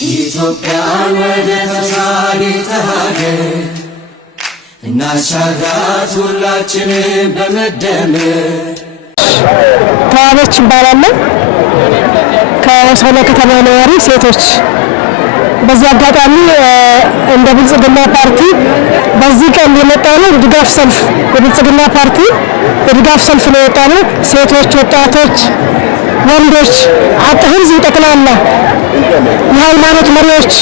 ኢትዮጵያን ወደ ተሻለች ሀገር እናሻግራት ሁላችንም በመደመር። ተዋበች እባላለሁ ከሆሳዕና ከተማ ነዋሪ ሴቶች። በዚህ አጋጣሚ እንደ ብልጽግና ፓርቲ በዚህ ቀን የመጣነው ድጋፍ ሰልፍ የብልጽግና ፓርቲ የድጋፍ ሰልፍ ነው የወጣነው። ሴቶች፣ ወጣቶች፣ ወንዶች፣ ህዝብ ጠቅላላ፣ የሃይማኖት መሪዎች፣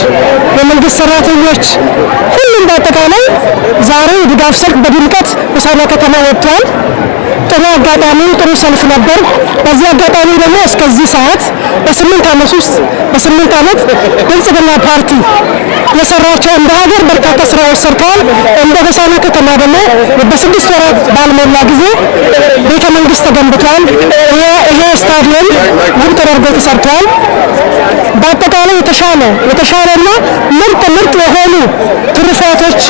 የመንግስት ሰራተኞች ሁሉም በአጠቃላይ ዛሬ ድጋፍ ሰልፍ በድምቀት ሆሳዕና ከተማ ወጥቷል። ጥሩ አጋጣሚ ጥሩ ሰልፍ ነበር። በዚህ አጋጣሚ ደግሞ እስከዚህ ሰዓት በ8 ዓመት ብልጽግና ፓርቲ የሰራቸው እንደ ሀገር በርካታ ስራዎች ሰርተዋል። እንደ ሆሳዕና ከተማ ደግሞ በ6 ወራት ባልሞላ ጊዜ ቤተ መንግስት ተገንብቷል። ይሄ ስታዲየም ውብ ተደርጎ ተሰርቷል። በአጠቃላይ የተሻለና ምርጥ የሆኑ ትሩፋቶች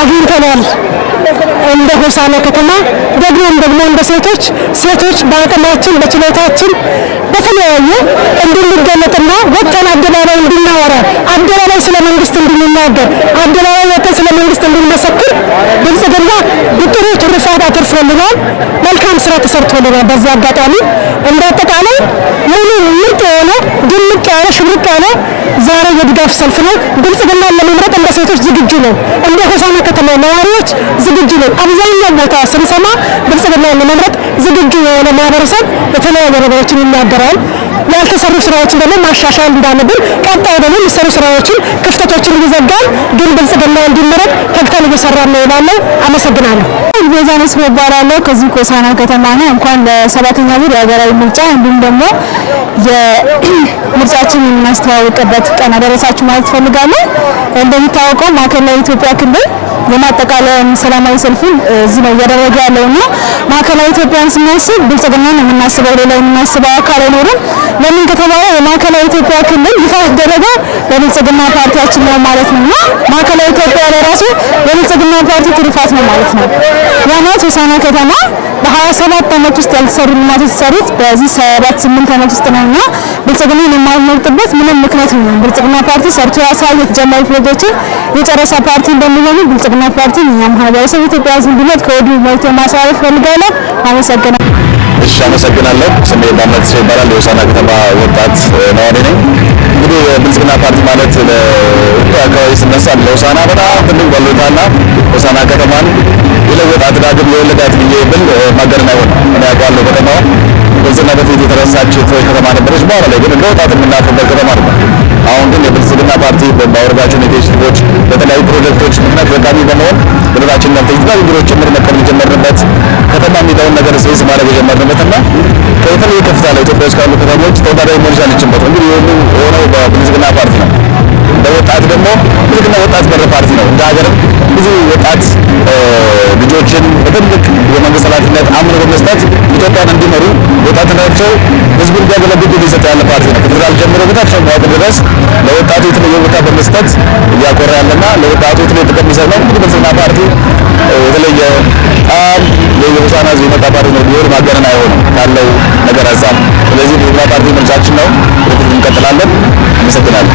አግኝተናል። እንደ ሆሳዕና ከተማ ደግሞ እንደ ሴቶች በአቅማችን በችሎታችን በተለያየ እንድንገለጥና ወጥተን አደባባይ እንድናወራ አደባባይ ስለ መንግስት እንድንናገር አደባባይ ወጥተን ስለ መንግስት እንድንመሰክር ብልጽግና ጥሩ ትሩፋት አትርፎልናል። መልካም ስራ ተሰርቶልናል። በዚህ አጋጣሚ እንደ አጠቃላይ ሙሉ ምርጥ የሆነ ድምቅ ያለ ሽብርቅ ያለ ዛሬ የድጋፍ ሰልፍ ነው። ብልጽግናን ለመምረጥ እንደ ሴቶች ዝግጁ ነው። እንደ ሆሳዕና ከተማ ነዋሪዎች ዝግጁ ነው። አብዛኛው ቦታ ስንሰማ ብልጽግናን ለመምረጥ ዝግጁ የሆነ ማህበረሰብ የተለያዩ ነገሮችን ይናገራል። ያልተሰሩ ስራዎችን ደግሞ ማሻሻል እንዳለብን፣ ቀጣይ ደግሞ የሚሰሩ ስራዎችን ክፍተቶችን እየዘጋን ግን ብልጽግና እንዲመረጥ ተግተን እየሰራን ነው እላለሁ። አመሰግናለሁ። ቤዛ መስፍን እባላለሁ ከዚህ ከሆሳዕና ከተማ ነው። እንኳን ለ7ኛ ዙር የሀገራዊ ምርጫ እንዲሁም ደግሞ የምርጫችን የምናስተዋውቅበት ቀን አደረሳችሁ ማለት ፈልጋለሁ። እንደሚታወቀው ማዕከላዊ ኢትዮጵያ ክልል የማጠቃለያ ሰላማዊ ሰልፉን እዚህ ነው እያደረገ ያለውና ማዕከላዊ ኢትዮጵያን ስናስብ ብልጽግና ነው የምናስበው፣ ሌላ የምናስበው አካል አይኖርም። ለምን ከተባለ የማዕከላዊ ኢትዮጵያ ክልል ይፋ ያደረገ በብልጽግና ፓርቲያችን ነው ማለት ነውና ማዕከላዊ ኢትዮጵያ ለራሱ የብልጽግና ፓርቲ ትሩፋት ነው ማለት ነው። ያናት ሆሳዕና ከተማ በ27 ዓመት ውስጥ ያልተሰሩ ልማቶች የተሰሩት በዚህ 7-8 ዓመት ውስጥ ነውና ብልጽግና የማይመርጥበት ምንም ምክንያት ነው። ብልጽግና ፓርቲ ሰርቶ ያሳየ የተጀመሩ ፕሮጀክቶችን የጨረሰ ፓርቲ እንደሚሆኑ ብልጽግና ፓርቲ እኛም ማህበረሰብ ኢትዮጵያ ህዝብ ቢነት ከወዲሁ መልእክት ማስተላለፍ ፈልጋለሁ። አመሰግናለሁ። እሺ፣ አመሰግናለሁ። ስሜ ባመት ይባላል። የሆሳዕና ከተማ ወጣት ነዋሪ ነኝ። እንግዲህ ብልጽግና ፓርቲ ማለት ለአካባቢ ስነሳ ለሆሳዕና በጣም ትልቅ ባለውታና ሆሳዕና ከተማን የለወጣት ዳግም የወለዳት ብዬ ብል ማገር አይሆንም። እኔ አውቃለሁ ከተማው በዚህና በፊት የተረሳች ከተማ ነበረች። በኋላ ላይ ግን እንደ ወጣት የምናፍርበት ከተማ ነበር። አሁን ግን የብልጽግና ፓርቲ ባወረዳቸው ኢኒሼቲቮች በተለያዩ ፕሮጀክቶች ምክንያት ተጠቃሚ በመሆን ብለታችን ነበር የተለያዩ ቢሮዎች ጭምር መቀበል የጀመርንበት ከተማ የሚለውን ነገር ሴንስ ማድረግ የጀመርንበትና ከተለየ ከፍታ ላይ ኢትዮጵያ ውስጥ ካሉ ከተሞች ተወዳዳሪ መሆን የቻለችበት እንግዲህ የሆነው በብልጽግና ፓርቲ ነው። እንደ ወጣት ደግሞ ብልጽግና ወጣት በር ፓርቲ ነው። እንደ ሀገርም ብዙ ወጣት ልጆችን በትልቅ የመንግስት ኃላፊነት አምኖ በመስጠት ኢትዮጵያን እንዲመሩ ወጣትናቸው ህዝቡን እንዲያገለግሉ እየሰጠ ያለ ፓርቲ ነው። ከፌደራል ጀምሮ በታችኛው መዋቅር ድረስ ለወጣቱ የተለየ ቦታ በመስጠት እያኮራ ያለና ለወጣቱ የተለየ ጥቅም የሚሰጥ ነው። እንግዲህ ብልጽግና ፓርቲ የተለየ በጣም የሆሳዕና ህዝብ የመጣ ፓርቲ ነው ቢሆን ማገነን አይሆንም ካለው ነገር አንፃር። ስለዚህ ብልጽግና ፓርቲ ምርጫችን ነው። ወደፊት እንቀጥላለን። አመሰግናለሁ።